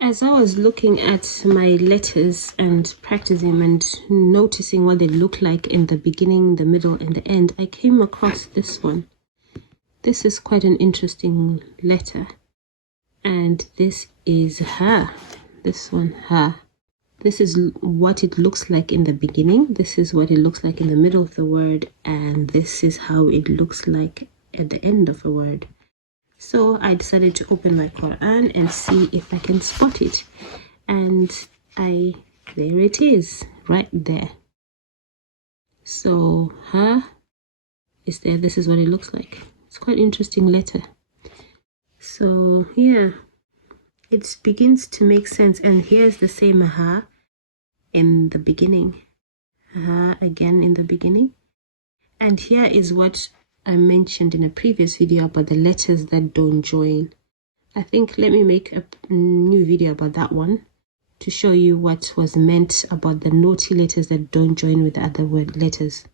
As I was looking at my letters and practicing and noticing what they look like in the beginning, the middle, and the end, I came across this one. This is quite an interesting letter. And this is her. This one, her. This is what it looks like in the beginning. This is what it looks like in the middle of the word. And this is how it looks like at the end of a word. So I decided to open my Quran and see if I can spot it. And there it is, right there. So her is there. This is what it looks like. It's quite an interesting letter. So yeah, it begins to make sense. And here's the same ha in the beginning. Ha again in the beginning. And here is what I mentioned in a previous video about the letters that don't join. I think let me make a new video about that one to show you what was meant about the naughty letters that don't join with the other word letters.